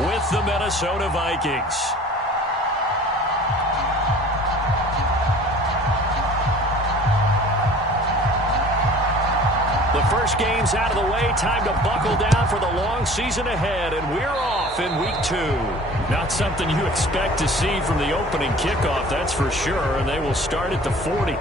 with the Minnesota Vikings. The first game's out of the way. Time to buckle down for the long season ahead, and we're off in week 2. Not something you expect to see from the opening kickoff, that's for sure, and they will start at the 40.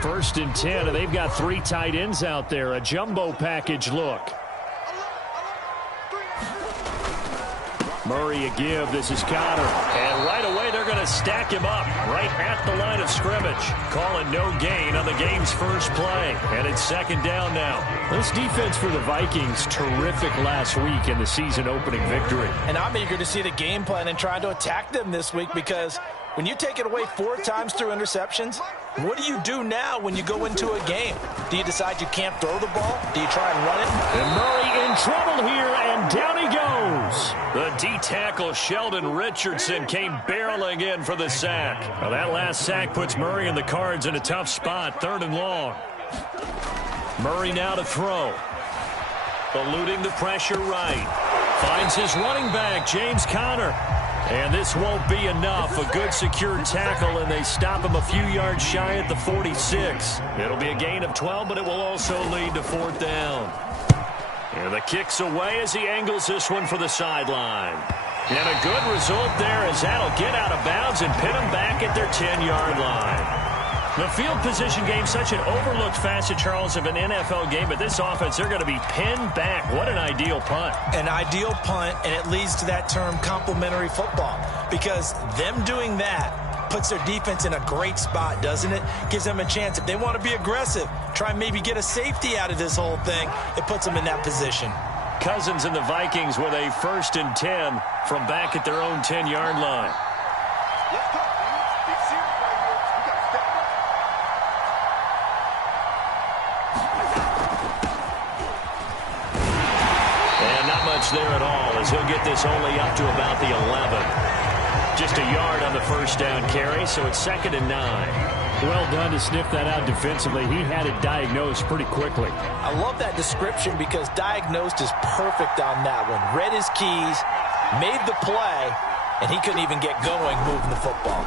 First and 10, and they've got 3 tight ends out there. A jumbo package look. Murray a give. This is Connor. And right away they're going to stack him up right at the line of scrimmage. Calling no gain on the game's first play. And it's second down now. This defense for the Vikings, terrific last week in the season opening victory. And I'm eager to see the game plan and trying to attack them this week, because when you take it away 4 times through interceptions, what do you do now when you go into a game? Do you decide you can't throw the ball? Do you try and run it? And Murray in trouble here, and down he goes. The D-tackle Sheldon Richardson came barreling in for the sack. Now that last sack puts Murray and the Cards in a tough spot, 3rd and long. Murray now to throw. Eluding the pressure right. Finds his running back, James Conner. And this won't be enough. A good secure tackle, and they stop him a few yards shy at the 46. It'll be a gain of 12, but it will also lead to 4th down. And the kick's away as he angles this one for the sideline. And a good result there, as that'll get out of bounds and pin them back at their 10-yard line. The field position game, such an overlooked facet, Charles, of an NFL game, but this offense, they're going to be pinned back. What an ideal punt. An ideal punt, and it leads to that term complementary football, because them doing that puts their defense in a great spot, doesn't it? Gives them a chance. If they want to be aggressive, try and maybe get a safety out of this whole thing, it puts them in that position. Cousins and the Vikings with a 1st and 10 from back at their own 10-yard line. There at all, as he'll get this only up to about the 11. Just a yard on the 1st down carry, so it's 2nd and 9. Well done to sniff that out defensively. He had it diagnosed pretty quickly. I love that description because diagnosed is perfect on that one. Read his keys, made the play, and he couldn't even get going moving the football.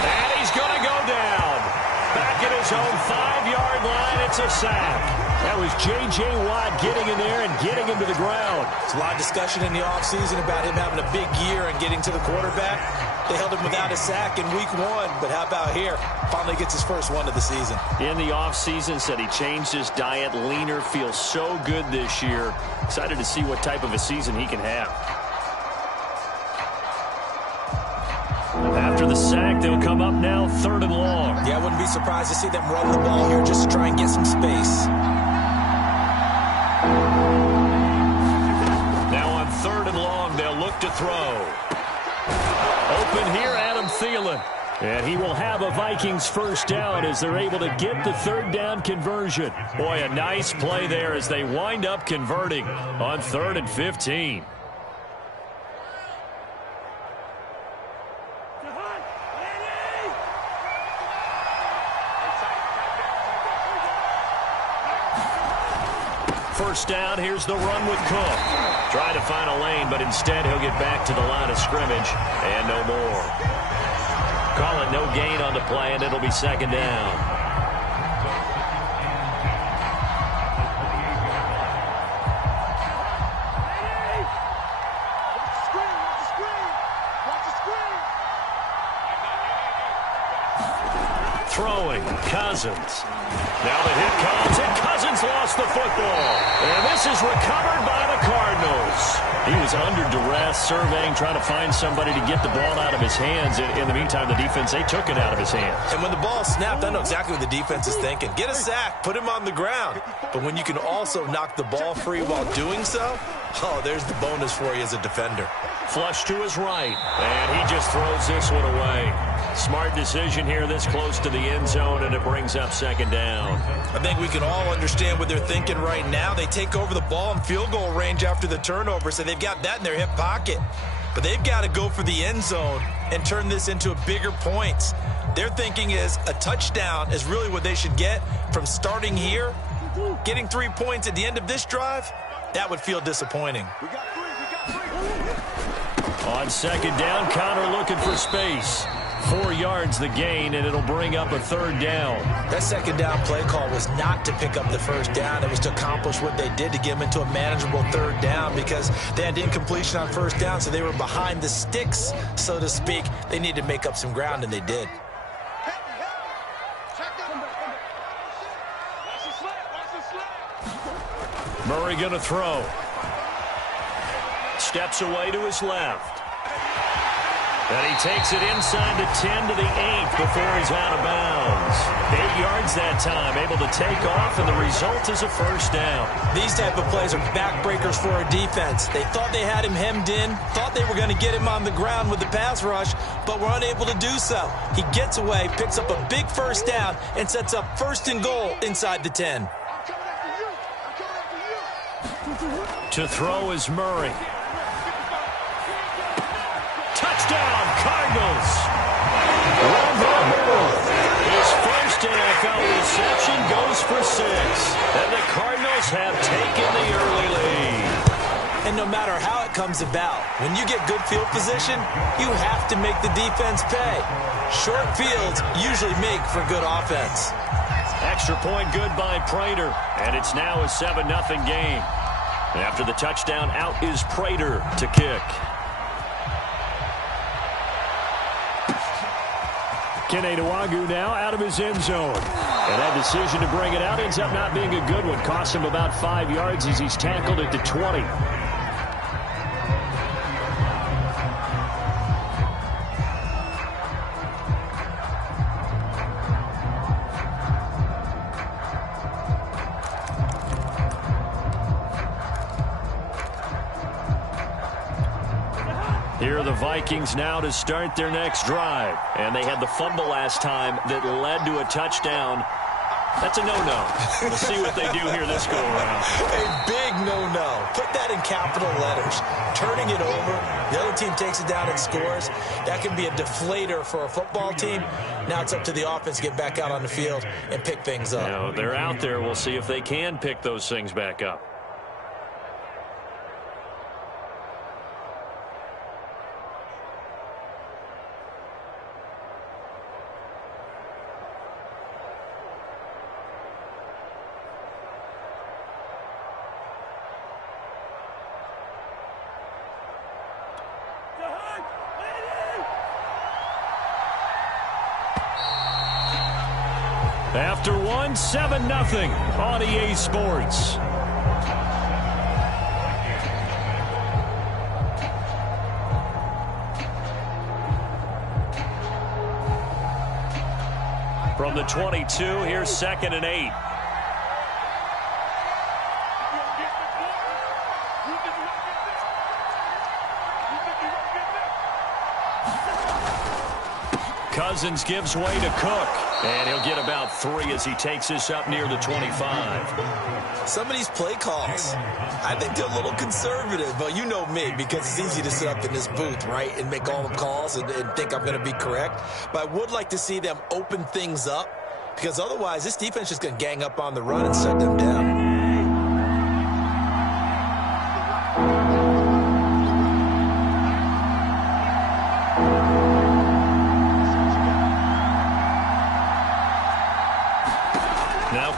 And he's going to go down. Back at his own 5-yard line, it's a sack. That was J.J. Watt getting in there and getting him to the ground. There's a lot of discussion in the offseason about him having a big year and getting to the quarterback. They held him without a sack in week 1, but how about here? Finally gets his first one of the season. In the offseason, said he changed his diet, leaner, feels so good this year. Excited to see what type of a season he can have. After the sack, they'll come up now 3rd and long. Yeah, I wouldn't be surprised to see them run the ball here just to try and get some space. Now on 3rd and long, they'll look to throw. Open here, Adam Thielen. And he will have a Vikings 1st down as they're able to get the 3rd down conversion. Boy, a nice play there as they wind up converting on 3rd and 15. First down, here's the run with Cook. Trying to find a lane, but instead he'll get back to the line of scrimmage and no more. Call it no gain on the play, and it'll be 2nd down. Throwing, Cousins. Now the hit comes, and Cousins lost the football. And this is recovered by the Cardinals. He was under duress, surveying, trying to find somebody to get the ball out of his hands. In the meantime, the defense, they took it out of his hands. And when the ball snapped, I know exactly what the defense is thinking. Get a sack, put him on the ground. But when you can also knock the ball free while doing so, oh, there's the bonus for you as a defender. Flush to his right, and he just throws this one away. Smart decision here this close to the end zone, and it brings up 2nd down. I think we can all understand what they're thinking right now. They take over the ball in field goal range after the turnover, so they've got that in their hip pocket. But they've got to go for the end zone and turn this into bigger points. Their thinking is a touchdown is really what they should get from starting here. Getting 3 points at the end of this drive, that would feel disappointing. On 2nd down, Connor looking for space. 4 yards the gain, and it'll bring up a 3rd down. That 2nd down play call was not to pick up the 1st down. It was to accomplish what they did to get them into a manageable 3rd down because they had incompletion on 1st down, so they were behind the sticks, so to speak. They needed to make up some ground, and they did. Murray going to throw. Steps away to his left. And he takes it inside the 10 to the 8 before he's out of bounds. 8 yards that time, able to take off, and the result is a 1st down. These type of plays are backbreakers for a defense. They thought they had him hemmed in, thought they were going to get him on the ground with the pass rush, but were unable to do so. He gets away, picks up a big 1st down, and sets up 1st and goal inside the 10. To throw is Murray. Touchdown, Cardinals. His first NFL reception goes for 6. And the Cardinals have taken the early lead. And no matter how it comes about, when you get good field position, you have to make the defense pay. Short fields usually make for good offense. Extra point good by Prater. And it's now a 7-0 game. After the touchdown, out is Prater to kick. Keneduagu now out of his end zone. And that decision to bring it out ends up not being a good one. Costs him about 5 yards as he's tackled at the 20. Here are the Vikings now to start their next drive. And they had the fumble last time that led to a touchdown. That's a no-no. We'll see what they do here this go-around. A big no-no. Put that in capital letters. Turning it over, the other team takes it down and scores. That can be a deflator for a football team. Now it's up to the offense to get back out on the field and pick things up. Now, they're out there. We'll see if they can pick those things back up. After one, 7-0 on EA Sports. From the 22, here's 2nd and 8. Cousins gives way to Cook. And he'll get about 3 as he takes this up near the 25. Some of these play calls, I think they're a little conservative. But you know me, because it's easy to sit up in this booth, right, and make all the calls and think I'm going to be correct. But I would like to see them open things up, because otherwise this defense is going to gang up on the run and shut them down.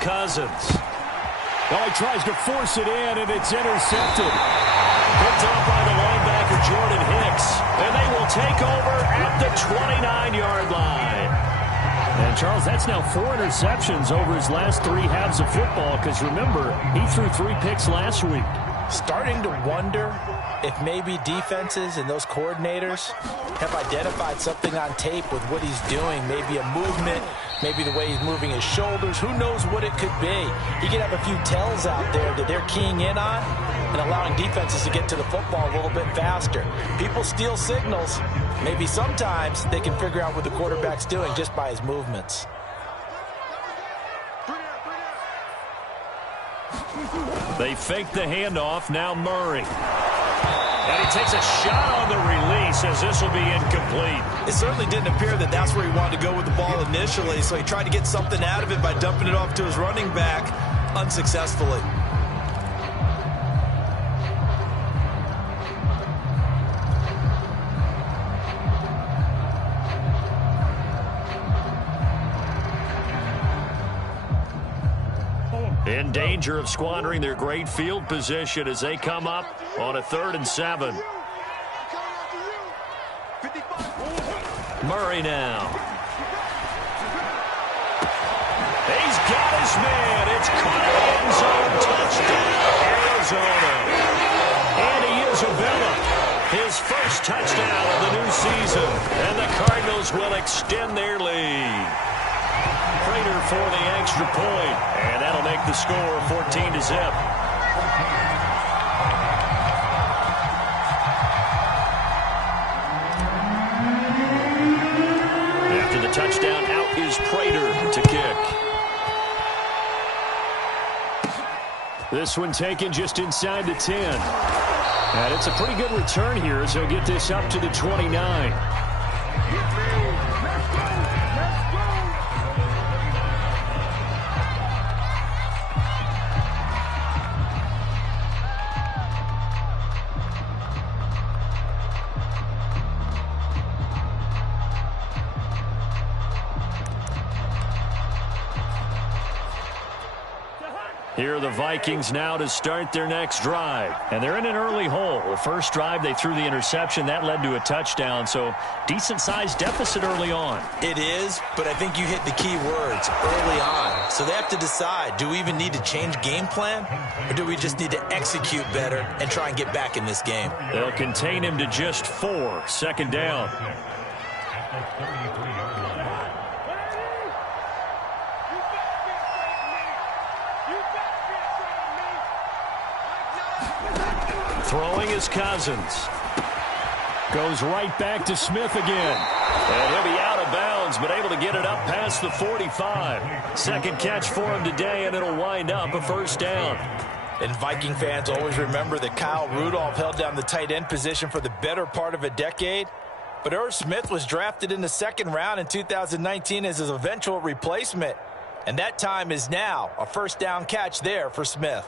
Cousins. Oh, he tries to force it in, and it's intercepted. Picked up by the linebacker, Jordan Hicks. And they will take over at the 29-yard line. And, Charles, that's now 4 interceptions over his last 3 halves of football, because, remember, he threw 3 picks last week. Starting to wonder if maybe defenses and those coordinators have identified something on tape with what he's doing. Maybe a movement, maybe the way he's moving his shoulders. Who knows what it could be? He could have a few tells out there that they're keying in on and allowing defenses to get to the football a little bit faster. People steal signals. Maybe sometimes they can figure out what the quarterback's doing just by his movements. They fake the handoff. Now Murray. And he takes a shot on the release as this will be incomplete. It certainly didn't appear that that's where he wanted to go with the ball initially, so he tried to get something out of it by dumping it off to his running back unsuccessfully. In danger of squandering their great field position as they come up on a 3rd and 7. Murray now. He's got his man. It's caught in the end zone. Touchdown, Arizona. Andy Isabella, his first touchdown of the new season. And the Cardinals will extend their lead. Prater for the extra point, and that'll make the score 14-0. After the touchdown, out is Prater to kick. This one taken just inside the 10. And it's a pretty good return here, so get this up to the 29. Here are the Vikings now to start their next drive. And they're in an early hole. The first drive, they threw the interception. That led to a touchdown, so decent-sized deficit early on. It is, but I think you hit the key words, early on. So they have to decide, do we even need to change game plan, or do we just need to execute better and try and get back in this game? They'll contain him to just 4, second down. Throwing is Cousins. Goes right back to Smith again. And he'll be out of bounds, but able to get it up past the 45. Second catch for him today, and it'll wind up a first down. And Viking fans always remember that Kyle Rudolph held down the tight end position for the better part of a decade. But Irv Smith was drafted in the second round in 2019 as his eventual replacement. And that time is now. A first down catch there for Smith.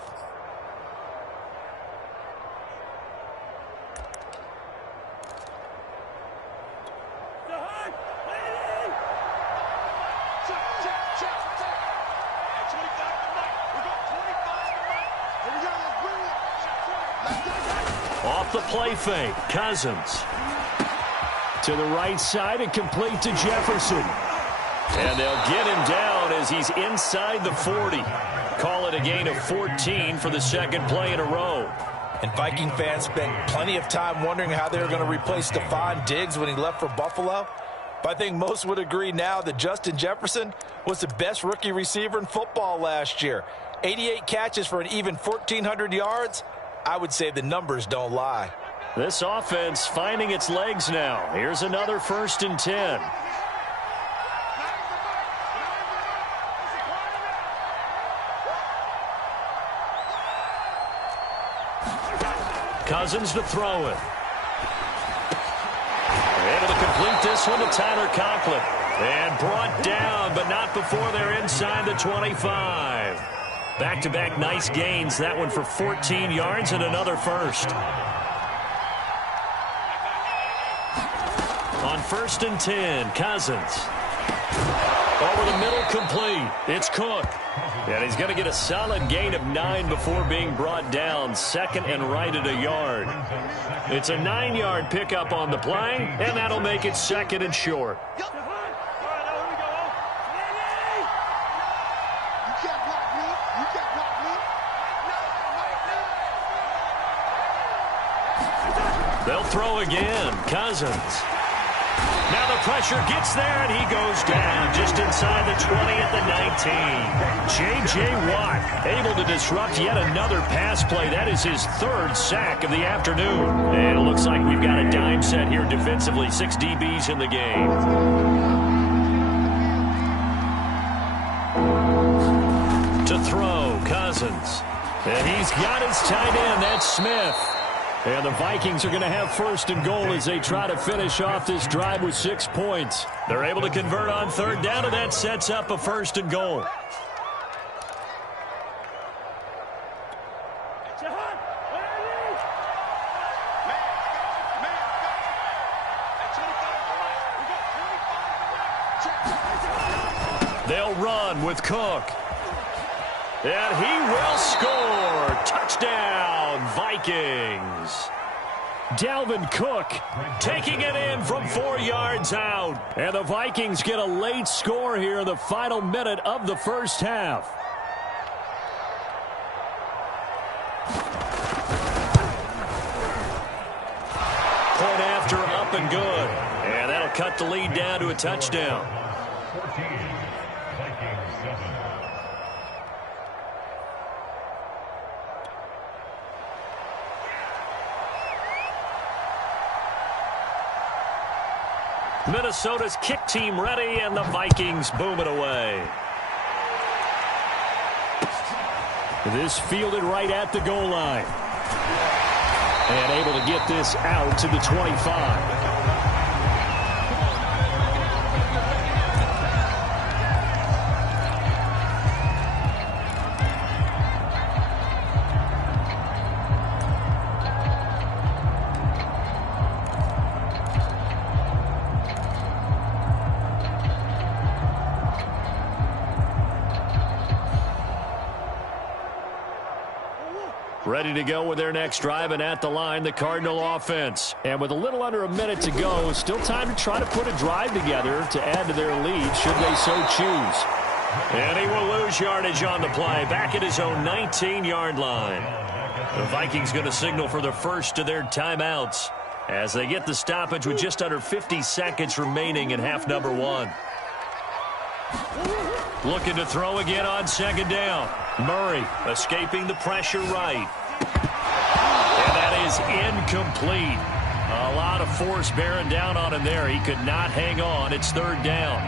Off the play fake, Cousins. To the right side and complete to Jefferson. And they'll get him down as he's inside the 40. Call it a gain of 14 for the second play in a row. And Viking fans spent plenty of time wondering how they were going to replace Stephon Diggs when he left for Buffalo. But I think most would agree now that Justin Jefferson was the best rookie receiver in football last year. 88 catches for an even 1,400 yards. I would say the numbers don't lie. This offense finding its legs now. Here's another 1st and 10. Cousins to throw it. Able to complete this one to Tyler Conklin. And brought down, but not before they're inside the 25. Back-to-back nice gains. That one for 14 yards and another first. On 1st and 10, Cousins. Over the middle, complete. It's Cook. And he's going to get a solid gain of 9 before being brought down. Second and right at a yard. It's a 9-yard pickup on the play, and that'll make it second and short. They'll throw again. Cousins. Now the pressure gets there, and he goes down just inside the 20 at the 19. J.J. Watt able to disrupt yet another pass play. That is his 3rd sack of the afternoon. And it looks like we've got a dime set here defensively. 6 DBs in the game. To throw, Cousins. And he's got his tight end. That's Smith. And the Vikings are going to have 1st and goal as they try to finish off this drive with 6 points. They're able to convert on 3rd down, and that sets up a 1st and goal. They'll run with Cook. And he will score. Touchdown, Vikings. Dalvin Cook taking it in from 4 yards out. And the Vikings get a late score here in the final minute of the first half. Point after, up and good. And that'll cut the lead down to a touchdown. Minnesota's kick team ready, and the Vikings boom it away. This fielded right at the goal line. And able to get this out to the 25. ready to go with their next drive, and at the line, the Cardinal offense. And with a little under a minute to go, still time to try to put a drive together to add to their lead, should they so choose. And he will lose yardage on the play, back at his own 19-yard line. The Vikings going to signal for the first of their timeouts as they get the stoppage with just under 50 seconds remaining in half number 1. Looking to throw again on second down. Murray escaping the pressure right. And that is incomplete. A lot of force bearing down on him there. He could not hang on. It's third down.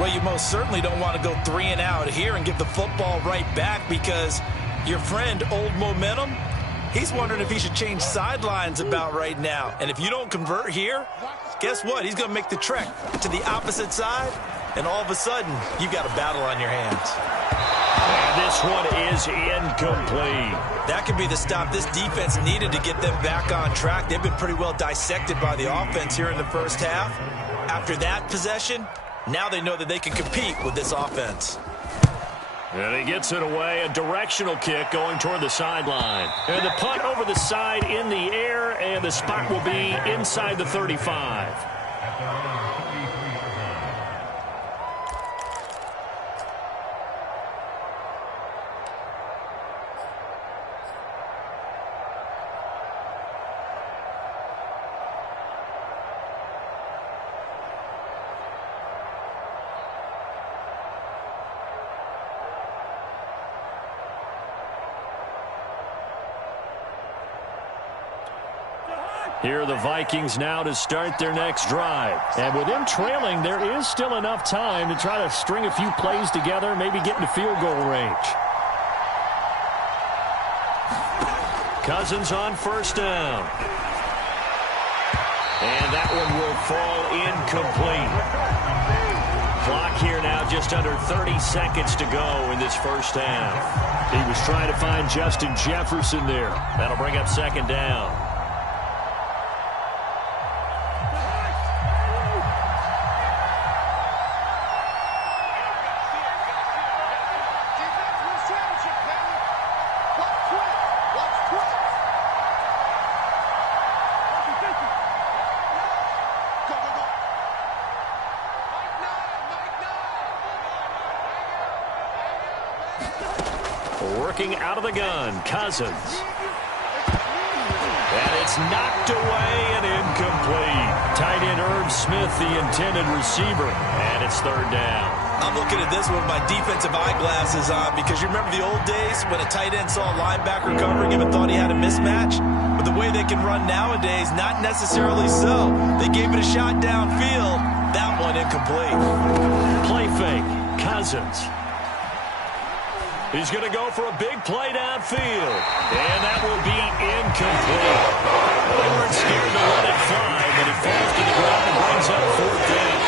Well, you most certainly don't want to go 3 and out here and give the football right back, because your friend, Old Momentum, he's wondering if he should change sidelines about right now. And if you don't convert here, guess what? He's going to make the trek to the opposite side, and all of a sudden, you've got a battle on your hands. And this one is incomplete. That could be the stop this defense needed to get them back on track. They've been pretty well dissected by the offense here in the first half. After that possession, now they know that they can compete with this offense. And he gets it away, a directional kick going toward the sideline. And the punt over the side in the air, and the spot will be inside the 35. Here are the Vikings now to start their next drive. And with them trailing, there is still enough time to try to string a few plays together, maybe get into field goal range. Cousins on first down. And that one will fall incomplete. Clock here now just under 30 seconds to go in this first half. He was trying to find Justin Jefferson there. That'll bring up second down. Working out of the gun, Cousins. And it's knocked away and incomplete. Tight end Herb Smith, the intended receiver. And it's third down. I'm looking at this with my defensive eyeglasses on, because you remember the old days when a tight end saw a linebacker covering him and thought he had a mismatch? But the way they can run nowadays, not necessarily so. They gave it a shot downfield. That one incomplete. Play fake, Cousins. He's going to go for a big play downfield. And that will be incomplete. They weren't scared to let it fly, but it falls to the ground and brings up fourth down.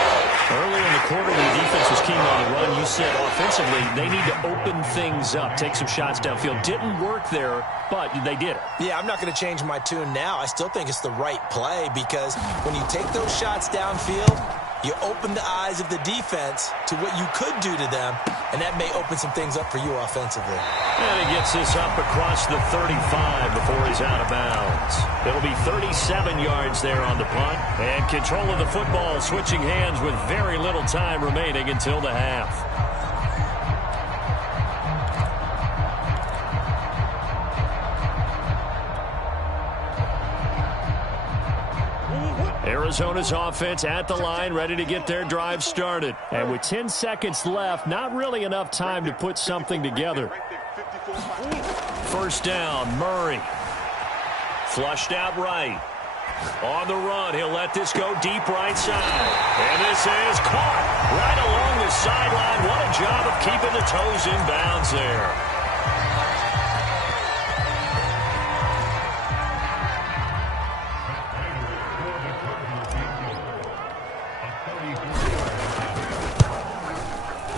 Earlier in the quarter, when the defense was keen on the run, you said offensively they need to open things up, take some shots downfield. Didn't work there, but they did it. Yeah, I'm not going to change my tune now. I still think it's the right play, because when you take those shots downfield, you open the eyes of the defense to what you could do to them, and that may open some things up for you offensively. And he gets this up across the 35 before he's out of bounds. It'll be 37 yards there on the punt, and control of the football switching hands with very little time remaining until the half. Arizona's offense at the line, ready to get their drive started. And with 10 seconds left, not really enough time to put something together. First down, Murray. Flushed out right. On the run, he'll let this go deep right side. And this is caught right along the sideline. What a job of keeping the toes in bounds there.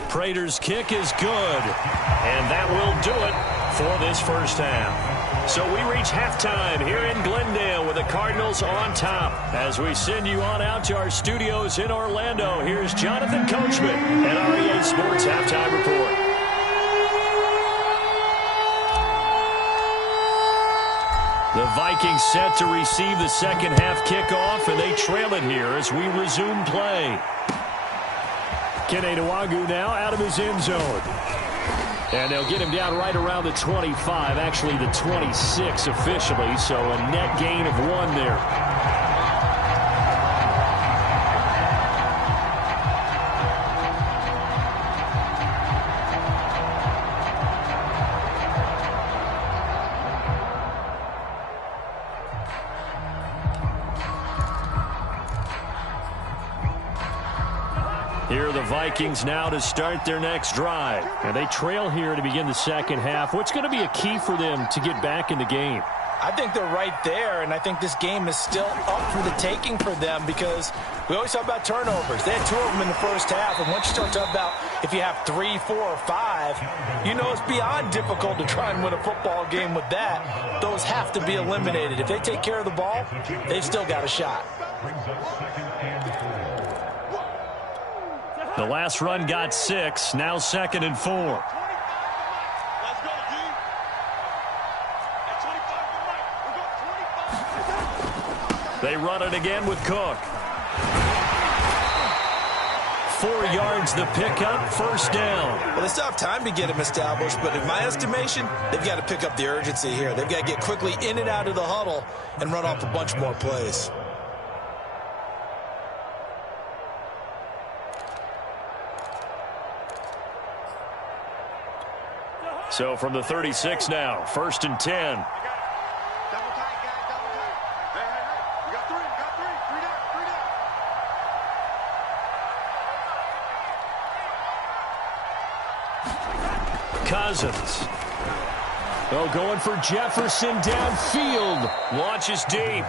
Prater's kick is good, and that will do it for this first half. So we reach halftime here in Glendale with the Cardinals on top. As we send you on out to our studios in Orlando, here's Jonathan Coachman at our EA Sports Halftime Report. Vikings set to receive the second half kickoff, and they trail it here as we resume play. Gettin now out of his end zone. And they'll get him down right around the 25, actually the 26 officially, so a net gain of 1 there. Here are the Vikings now to start their next drive. And they trail here to begin the second half. What's going to be a key for them to get back in the game? I think they're right there, and I think this game is still up for the taking for them because we always talk about turnovers. They had 2 of them in the first half, and once you start talking about if you have 3, 4, or 5, you know it's beyond difficult to try and win a football game with that. Those have to be eliminated. If they take care of the ball, they've still got a shot. The last run got 6, now 2nd and 4. They run it again with Cook. 4 yards the pickup, first down. Well, they still have time to get him established, but in my estimation, they've got to pick up the urgency here. They've got to get quickly in and out of the huddle and run off a bunch more plays. So from the 36 now, 1st and 10. Cousins. Oh, going for Jefferson downfield. Launches deep.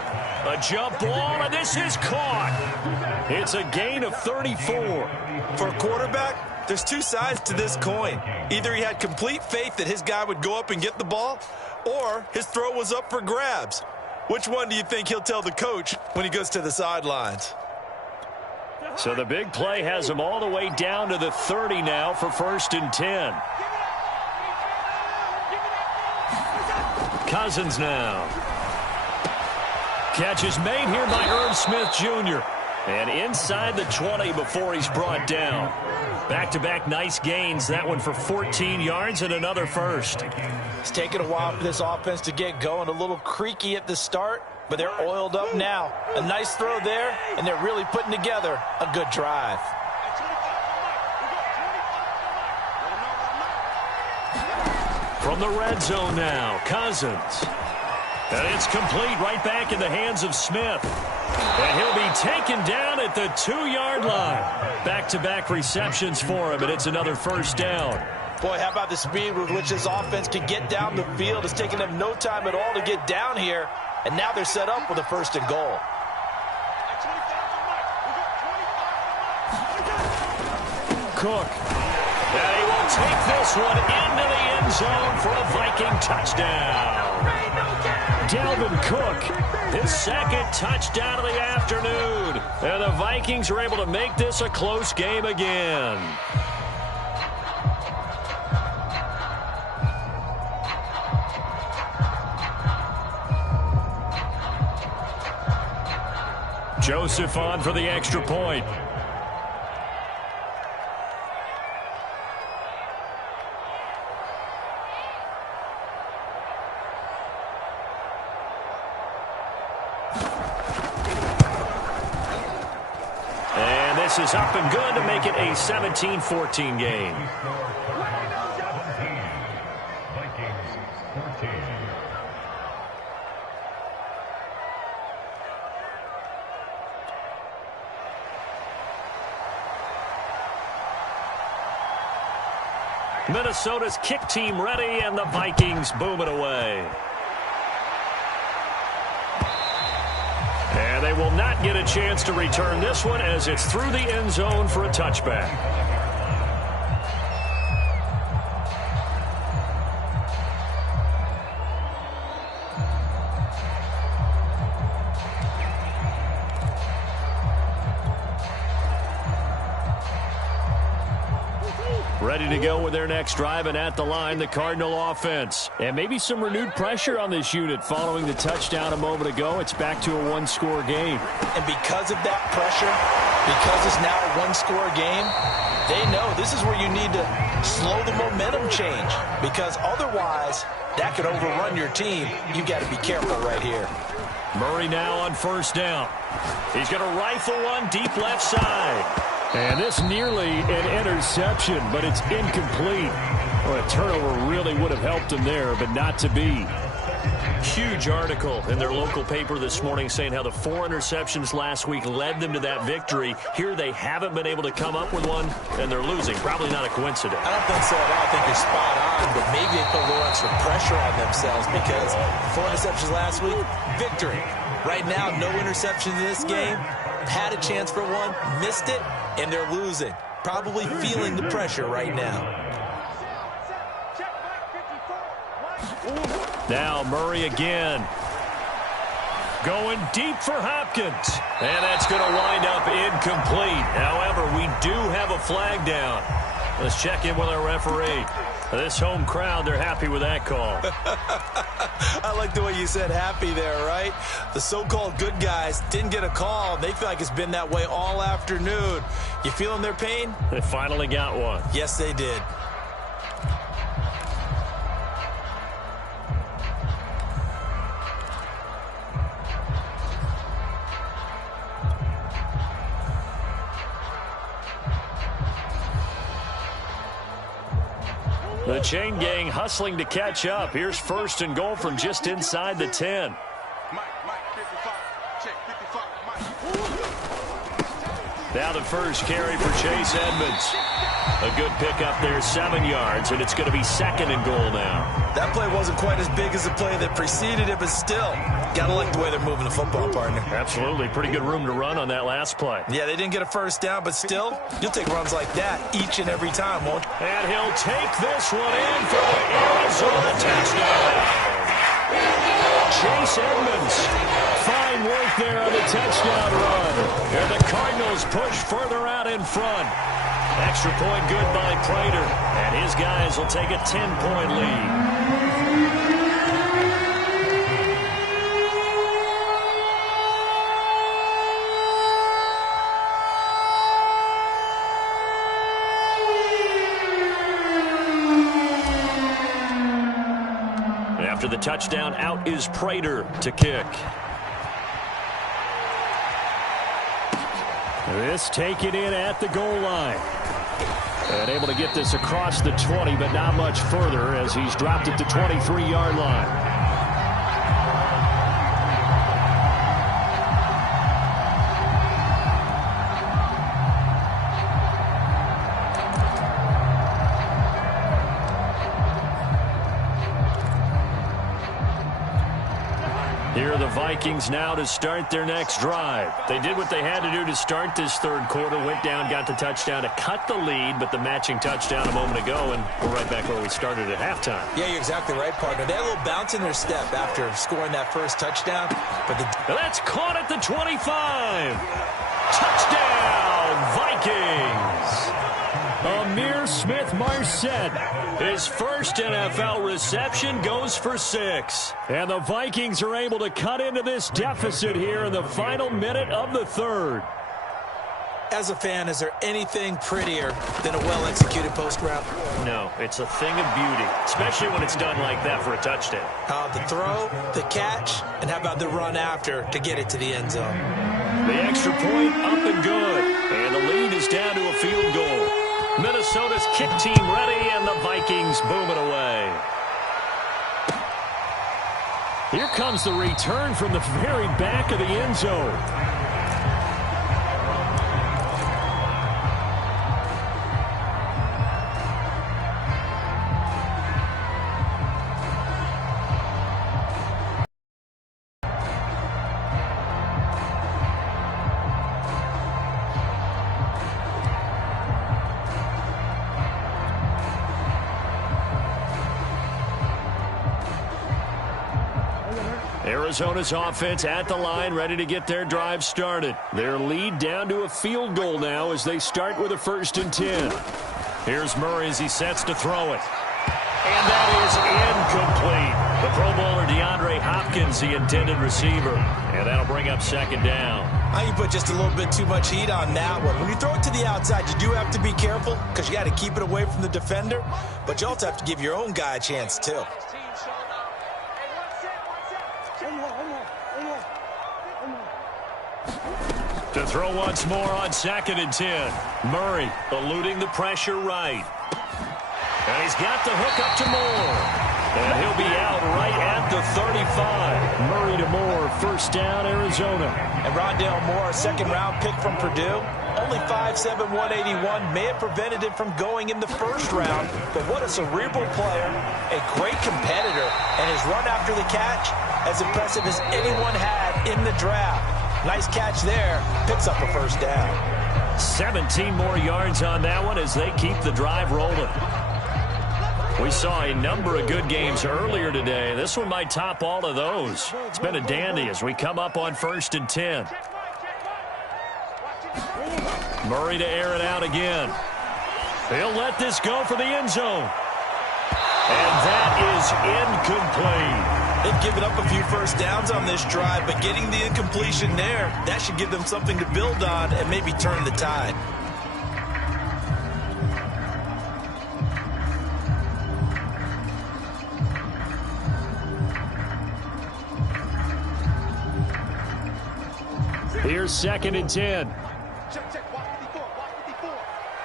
A jump ball, and this is caught. It's a gain of 34. For a quarterback, there's 2 sides to this coin. Either he had complete faith that his guy would go up and get the ball, or his throw was up for grabs. Which one do you think he'll tell the coach when he goes to the sidelines? So the big play has him all the way down to the 30 now for 1st and 10. Cousins now. Catch is made here by Irv Smith Jr. And inside the 20 before he's brought down. Back-to-back nice gains. That one for 14 yards and another first. It's taken a while for this offense to get going. A little creaky at the start, but they're oiled up now. A nice throw there, and they're really putting together a good drive. From the red zone now, Cousins. And it's complete right back in the hands of Smith. And he'll be taken down at the 2-yard line. Back-to-back receptions for him, and it's another first down. Boy, how about the speed with which this offense can get down the field? It's taken them no time at all to get down here, and now they're set up with a 1st and goal. Cook. And he will take this one into the end zone for a Viking touchdown. Dalvin Cook, his 2nd touchdown of the afternoon. And the Vikings are able to make this a close game again. Joseph on for the extra point. This is up and good to make it a 17-14 game. Minnesota's kick team ready, and the Vikings boom it away. And they will not get a chance to return this one as it's through the end zone for a touchback. Ready to go with their next drive, and at the line, the Cardinal offense. And maybe some renewed pressure on this unit following the touchdown a moment ago. It's back to a one-score game. And because of that pressure, because it's now a one-score game, they know this is where you need to slow the momentum change, because otherwise that could overrun your team. You've got to be careful right here. Murray now on first down. He's going to rifle one deep left side. And this nearly an interception, but it's incomplete. Well, a turnover really would have helped him there, but not to be. Huge article in their local paper this morning saying how the 4 interceptions last week led them to that victory. Here they haven't been able to come up with one, and they're losing. Probably not a coincidence. I don't think so at all. I think you're spot on, but maybe they put a little extra pressure on themselves because 4 interceptions last week, victory. Right now, no interceptions in this game. Had a chance for one, missed it, and they're losing. Probably feeling the pressure right now. Now Murray again. Going deep for Hopkins. And that's going to wind up incomplete. However, we do have a flag down. Let's check in with our referee. This home crowd, they're happy with that call. I like the way you said happy there, right? The so-called good guys didn't get a call. They feel like it's been that way all afternoon. You feeling their pain? They finally got one. Yes, they did. The chain gang hustling to catch up. Here's first and goal from just inside the 10. Now the first carry for Chase Edmonds. A good pickup there, 7 yards, and it's going to be second and goal now. That play wasn't quite as big as the play that preceded it, but still, got to like the way they're moving the football, partner. Absolutely. Pretty good room to run on that last play. Yeah, they didn't get a first down, but still, you'll take runs like that each and every time, won't you? And he'll take this one in for the Arizona touchdown. Chase Edmonds. Fine work there on the touchdown run. And the Cardinals push further out in front. Extra point good by Prater. And his guys will take a 10-point lead. After the touchdown, out is Prater to kick. This taken in at the goal line. And able to get this across the 20, but not much further as he's dropped it to 23-yard line. Here are the Vikings now to start their next drive. They did what they had to do to start this third quarter. Went down, got the touchdown to cut the lead, but the matching touchdown a moment ago, and we're right back where we started at halftime. Yeah, you're exactly right, partner. They had a little bounce in their step after scoring that first touchdown. But that's caught at the 25. Touchdown, Vikings. Amir Smith-Marset, his first NFL reception, goes for 6. And the Vikings are able to cut into this deficit here in the final minute of the third. As a fan, is there anything prettier than a well-executed post route? No, it's a thing of beauty, especially when it's done like that for a touchdown. The throw, the catch, and how about the run after to get it to the end zone? The extra point up and good. And the lead is down to a field goal. Minnesota's kick team ready, and the Vikings boom it away. Here comes the return from the very back of the end zone. Arizona's offense at the line, ready to get their drive started. Their lead down to a field goal now as they start with a 1st and 10. Here's Murray as he sets to throw it. And that is incomplete. The Pro Bowler DeAndre Hopkins, the intended receiver. And that'll bring up second down. Now you put just a little bit too much heat on that one. When you throw it to the outside, you do have to be careful because you got to keep it away from the defender. But you also have to give your own guy a chance, too. To throw once more on 2nd and 10. Murray eluding the pressure right. And he's got the hook up to Moore. And he'll be out right at the 35. Murray to Moore, first down, Arizona. And Rondale Moore, a second-round pick from Purdue. Only 5'7", 181. May have prevented him from going in the first round. But what a cerebral player, a great competitor. And his run after the catch, as impressive as anyone had in the draft. Nice catch there. Picks up a first down. 17 more yards on that one as they keep the drive rolling. We saw a number of good games earlier today. This one might top all of those. It's been a dandy as we come up on 1st and 10. Murray to air it out again. He'll let this go for the end zone. And that is incomplete. They've given up a few first downs on this drive, but getting the incompletion there, that should give them something to build on and maybe turn the tide. Here's 2nd and 10. Check. Watch 54.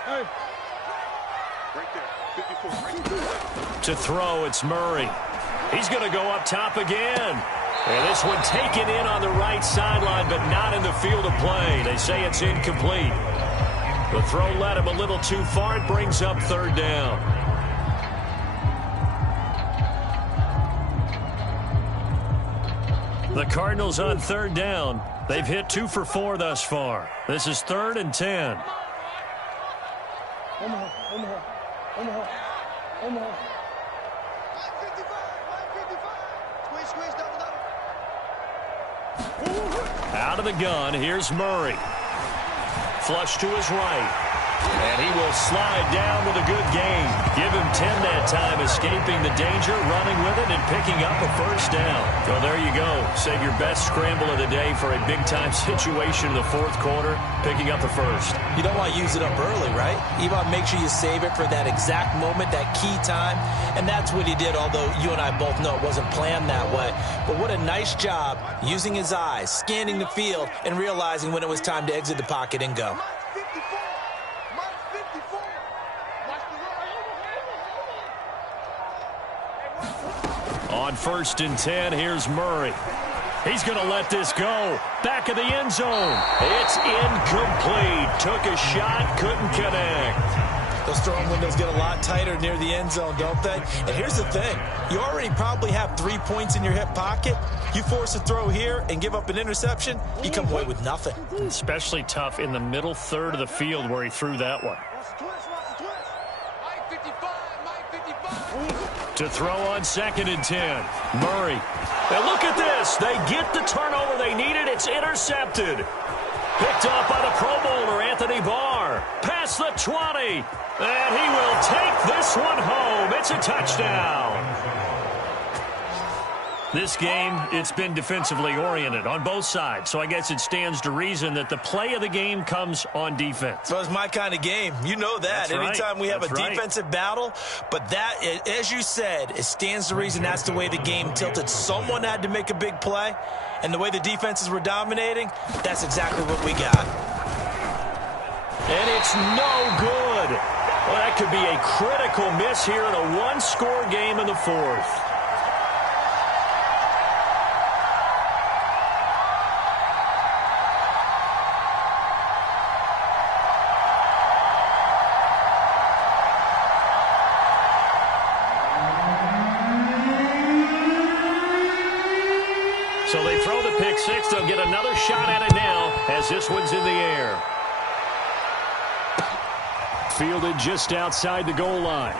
Hey. Right there. 54. To throw, it's Murray. He's going to go up top again. And this one taken in on the right sideline, but not in the field of play. They say it's incomplete. The throw led him a little too far. It brings up 3rd down. The Cardinals on 3rd down. They've hit 2 for 4 thus far. This is 3rd and 10. Out of the gun, here's Murray. Flush to his right. And he will slide down with a good gain. Give him 10 that time, escaping the danger, running with it, and picking up a first down. Well, there you go. Save your best scramble of the day for a big-time situation in the 4th quarter, picking up the first. You don't want to use it up early, right? You want to make sure you save it for that exact moment, that key time. And that's what he did, although you and I both know it wasn't planned that way. But what a nice job using his eyes, scanning the field, and realizing when it was time to exit the pocket and go. On 1st and 10, here's Murray. He's going to let this go. Back of the end zone. It's incomplete. Took a shot, couldn't connect. Those throwing windows get a lot tighter near the end zone, don't they? And here's the thing. You already probably have 3 points in your hip pocket. You force a throw here and give up an interception, you come away with nothing. Especially tough in the middle third of the field where he threw that one. To throw on 2nd and 10. Murray. And look at this. They get the turnover they needed. It's intercepted. Picked up by the Pro Bowler, Anthony Barr. Past the 20. And he will take this one home. It's a touchdown. This game, it's been defensively oriented on both sides, so I guess it stands to reason that the play of the game comes on defense. So it's my kind of game. You know that. That's right. Anytime we have That's a right. defensive battle, but that, as you said, it stands to reason that's the way the game tilted. Someone had to make a big play, and the way the defenses were dominating, that's exactly what we got. And it's no good. Well, that could be a critical miss here in a one-score game in the 4th. So they throw the pick six. They'll get another shot at it now as this one's in the air. Fielded just outside the goal line.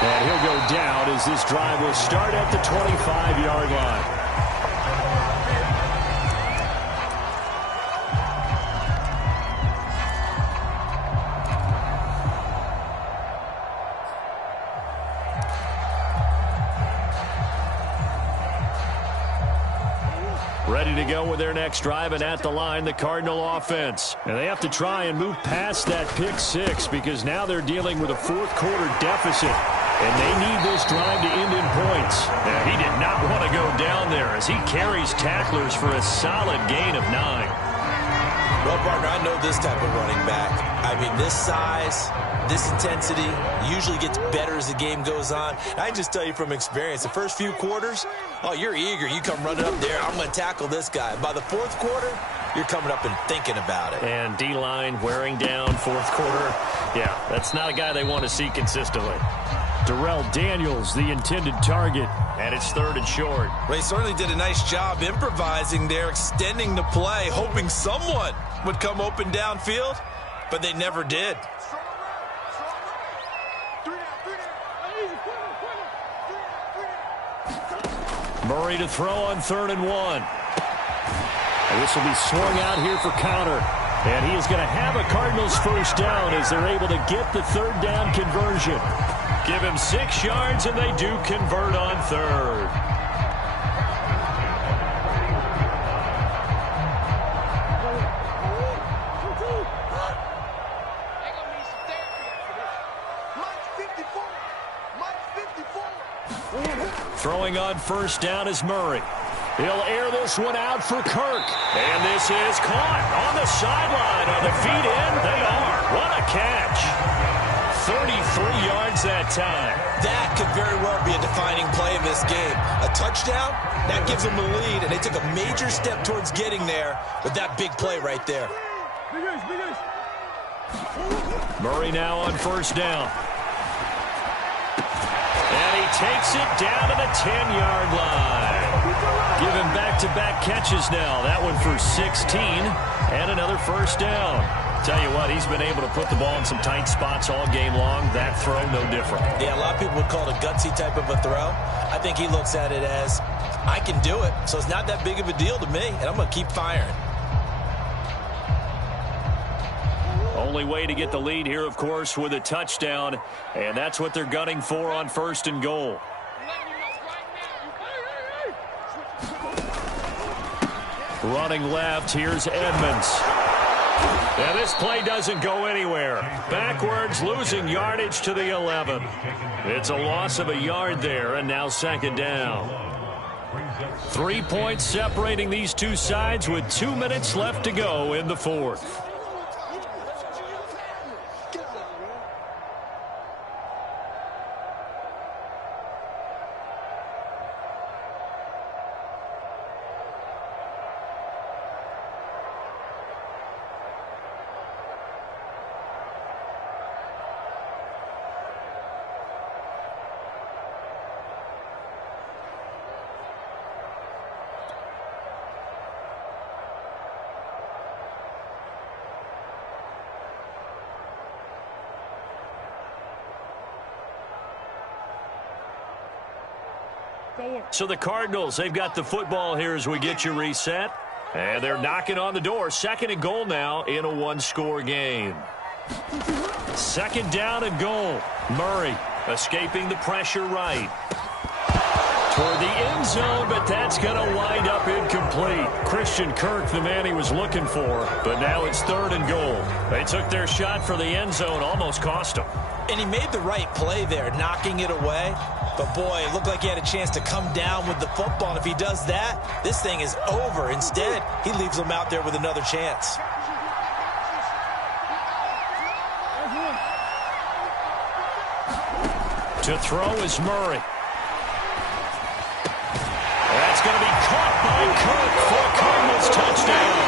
And he'll go down as this drive will start at the 25-yard line. Ready to go with their next drive, and at the line, the Cardinal offense. And they have to try and move past that pick six because now they're dealing with a fourth-quarter deficit. And they need this drive to end in points. Now, he did not want to go down there as he carries tacklers for a solid gain of 9. Well, partner, I know this type of running back. I mean, this size, this intensity usually gets better as the game goes on. I can just tell you from experience, the first few quarters, oh, you're eager. You come running up there, I'm going to tackle this guy. By the fourth quarter, you're coming up and thinking about it. And D-line wearing down fourth quarter. Yeah, that's not a guy they want to see consistently. Darrell Daniels, the intended target, and it's 3rd and short. Well, he certainly did a nice job improvising there, extending the play, hoping someone would come open downfield, but they never did. Murray to throw on 3rd and 1. And this will be swung out here for counter. And he is going to have a Cardinals first down as they're able to get the 3rd down conversion. Give him 6 yards, and they do convert on 3rd. Throwing on 1st down is Murray. He'll air this one out for Kirk. And this is caught on the sideline. Are the feet in? They are. What a catch. 33 yards that time. That could very well be a defining play in this game. A touchdown, that gives them the lead, and they took a major step towards getting there with that big play right there. Murray now on 1st down. And he takes it down to the 10-yard line. Give him back-to-back catches now. That one for 16 and another 1st down. Tell you what, he's been able to put the ball in some tight spots all game long. That throw, no different. Yeah, a lot of people would call it a gutsy type of a throw. I think he looks at it as, I can do it, so it's not that big of a deal to me, and I'm going to keep firing. Only way to get the lead here, of course, with a touchdown, and that's what they're gunning for on 1st and goal. Running left, here's Edmonds. And this play doesn't go anywhere. Backwards, losing yardage to the 11. It's a loss of a yard there, and now 2nd down. 3 points separating these two sides with 2 minutes left to go in the 4th. So the Cardinals, they've got the football here as we get you reset. And they're knocking on the door. 2nd and goal now in a 1-score game. 2nd down and goal. Murray escaping the pressure right. Toward the end zone, but that's going to wind up incomplete. Christian Kirk, the man he was looking for, but now it's 3rd and goal. They took their shot for the end zone, almost cost him. And he made the right play there, knocking it away. But, boy, it looked like he had a chance to come down with the football. And if he does that, this thing is over. Instead, he leaves him out there with another chance. To throw is Murray. That's going to be caught by Kirk for a Cardinals touchdown.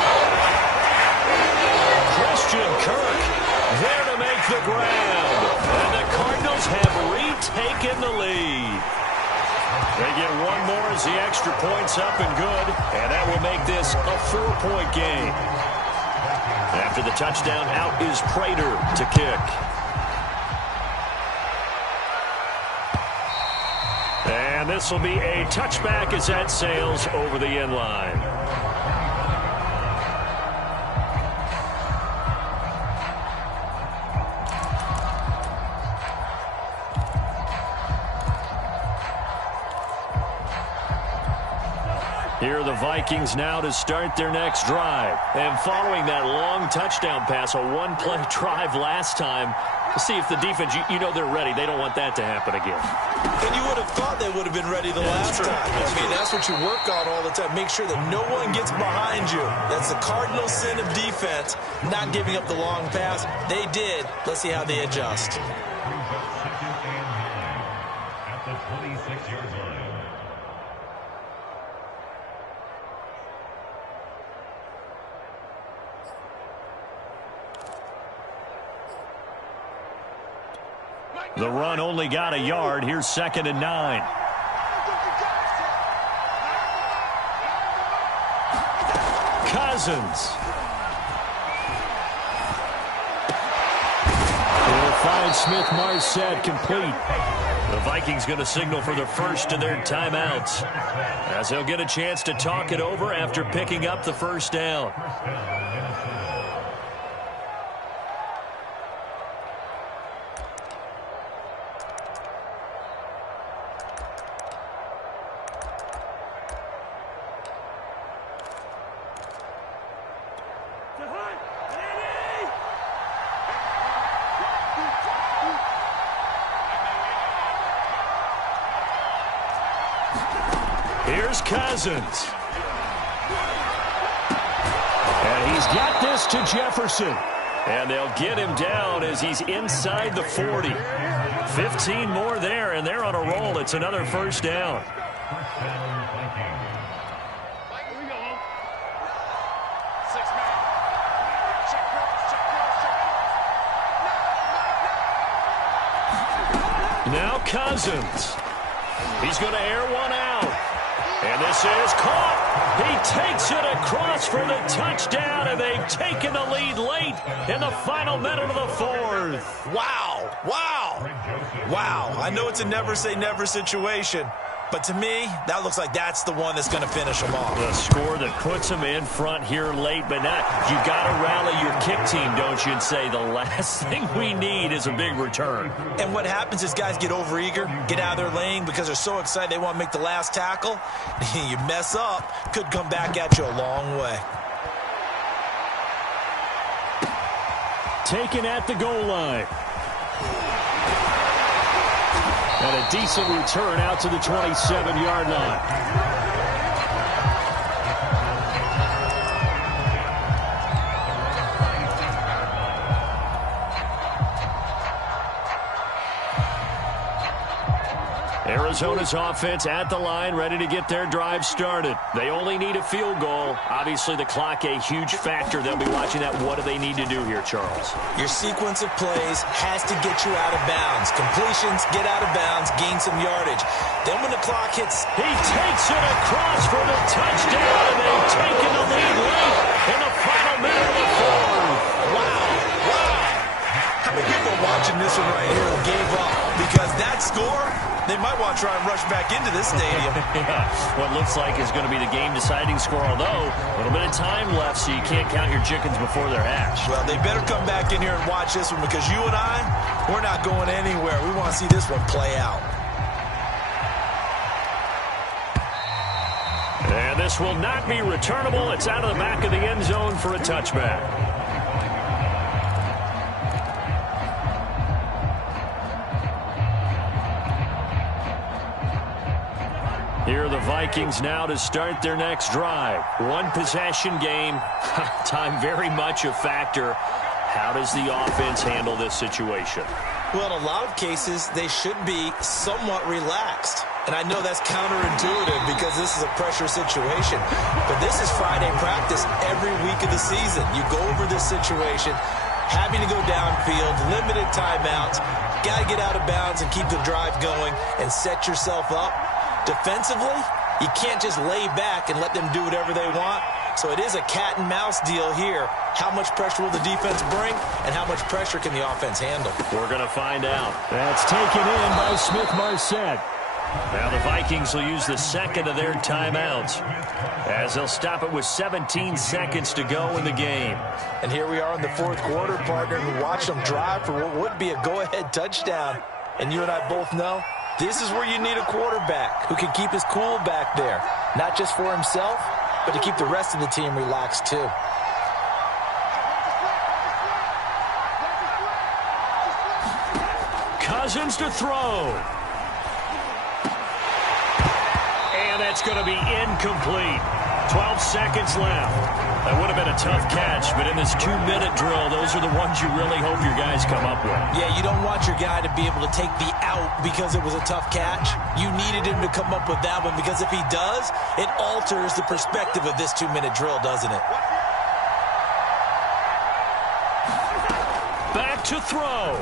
Christian Kirk there to make the grab. And the Cardinals have retaken the lead. They get one more as the extra point's up and good. And that will make this a 4-point game. After the touchdown, out is Prater to kick. And this will be a touchback as that sails over the end line. Here are the Vikings now to start their next drive. And following that long touchdown pass, a one-play drive last time, see if the defense, you know they're ready. They don't want that to happen again. And you would have thought they would have been ready the last time. I mean, that's what you work on all the time. Make sure that no one gets behind you. That's the cardinal sin of defense, not giving up the long pass. They did. Let's see how they adjust. At the 26-yard line. The run only got a yard. Here's 2nd and 9. Cousins. He'll find Smith-Marsette complete. The Vikings going to signal for the first of their timeouts, as they'll get a chance to talk it over after picking up the first down. Here's Cousins. And he's got this to Jefferson. And they'll get him down as he's inside the 40. 15 more there, and they're on a roll. It's another first down. Now Cousins. He's going to air one out. And this is caught. He takes it across for the touchdown, and they've taken the lead late in the final minute of the fourth. Wow. Wow. Wow. I know it's a never-say-never situation, but to me, that looks like that's the one that's going to finish them off. The score that puts them in front here late, but not. You got to rally your kick team, don't you, and say the last thing we need is a big return. And what happens is guys get overeager, get out of their lane because they're so excited they want to make the last tackle. You mess up, could come back at you a long way. Taken at the goal line. And a decent return out to the 27-yard line. Arizona's offense at the line, ready to get their drive started. They only need a field goal. Obviously, the clock a huge factor. They'll be watching that. What do they need to do here, Charles? Your sequence of plays has to get you out of bounds. Completions, get out of bounds, gain some yardage. Then when the clock hits, he takes it across for the touchdown, and they've taken the lead late in the final minute of the fourth. Wow, wow. How many people are watching this one right here who gave up? Because that score, they might want to try and rush back into this stadium. Yeah, what looks like is going to be the game-deciding score, although a little bit of time left, so you can't count your chickens before they're hatched. Well, they better come back in here and watch this one, because you and I, we're not going anywhere. We want to see this one play out. And this will not be returnable. It's out of the back of the end zone for a touchback. Here are the Vikings now to start their next drive. One possession game. Time very much a factor. How does the offense handle this situation? Well, in a lot of cases, they should be somewhat relaxed. And I know that's counterintuitive because this is a pressure situation. But this is Friday practice every week of the season. You go over this situation, having to go downfield, limited timeouts, got to get out of bounds and keep the drive going and set yourself up. Defensively, you can't just lay back and let them do whatever they want. So it is a cat and mouse deal here. How much pressure will the defense bring, and how much pressure can the offense handle? We're going to find out. That's taken in by Smith-Marsette. Now the Vikings will use the second of their timeouts, as they'll stop it with 17 seconds to go in the game. And here we are in the fourth quarter, partner, and watch them drive for what would be a go-ahead touchdown. And you and I both know this is where you need a quarterback who can keep his cool back there. Not just for himself, but to keep the rest of the team relaxed too. Cousins to throw. And that's going to be incomplete. 12 seconds left. That would have been a tough catch, but in this 2-minute drill, those are the ones you really hope your guys come up with. Yeah, you don't want your guy to be able to take the out because it was a tough catch. You needed him to come up with that one, because if he does, it alters the perspective of this 2-minute drill, doesn't it? Back to throw.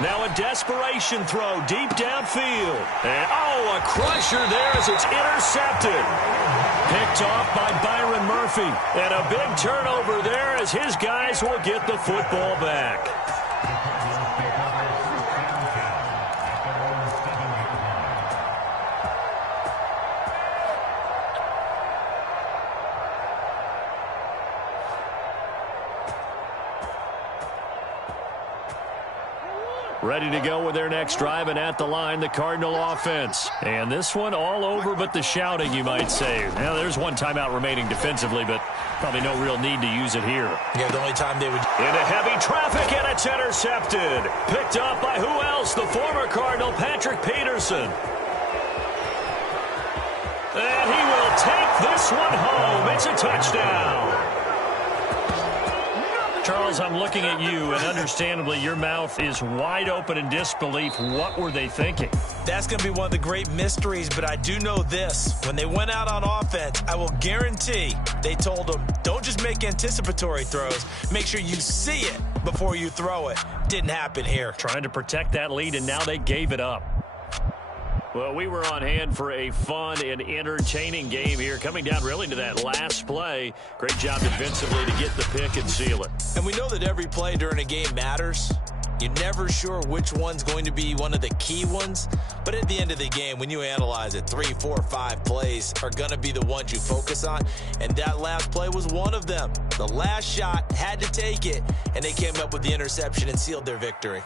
Now a desperation throw deep downfield. And, a crusher there as it's intercepted. Picked off by Byron Murphy. And a big turnover there as his guys will get the football back. Ready to go with their next drive, and at the line, the Cardinal offense. And this one all over but the shouting, you might say. Now, there's one timeout remaining defensively, but probably no real need to use it here. Yeah, the only time they would... Into heavy traffic, and it's intercepted. Picked up by who else? The former Cardinal, Patrick Peterson. And he will take this one home. It's a touchdown. Charles, I'm looking at you, and understandably, your mouth is wide open in disbelief. What were they thinking? That's going to be one of the great mysteries, but I do know this. When they went out on offense, I will guarantee they told them, don't just make anticipatory throws. Make sure you see it before you throw it. Didn't happen here. Trying to protect that lead, and now they gave it up. Well, we were on hand for a fun and entertaining game here, coming down really to that last play. Great job defensively to get the pick and seal it. And we know that every play during a game matters. You're never sure which one's going to be one of the key ones. But at the end of the game, when you analyze it, 3, 4, 5 plays are going to be the ones you focus on. And that last play was one of them. The last shot had to take it, and they came up with the interception and sealed their victory.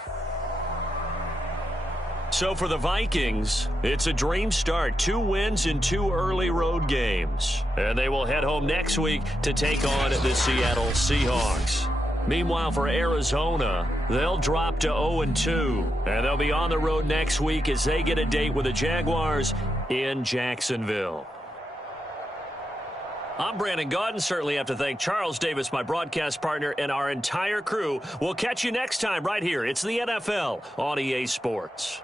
So for the Vikings, it's a dream start. 2 wins in 2 early road games. And they will head home next week to take on the Seattle Seahawks. Meanwhile, for Arizona, they'll drop to 0-2. And they'll be on the road next week as they get a date with the Jaguars in Jacksonville. I'm Brandon Gaudin. Certainly have to thank Charles Davis, my broadcast partner, and our entire crew. We'll catch you next time right here. It's the NFL on EA Sports.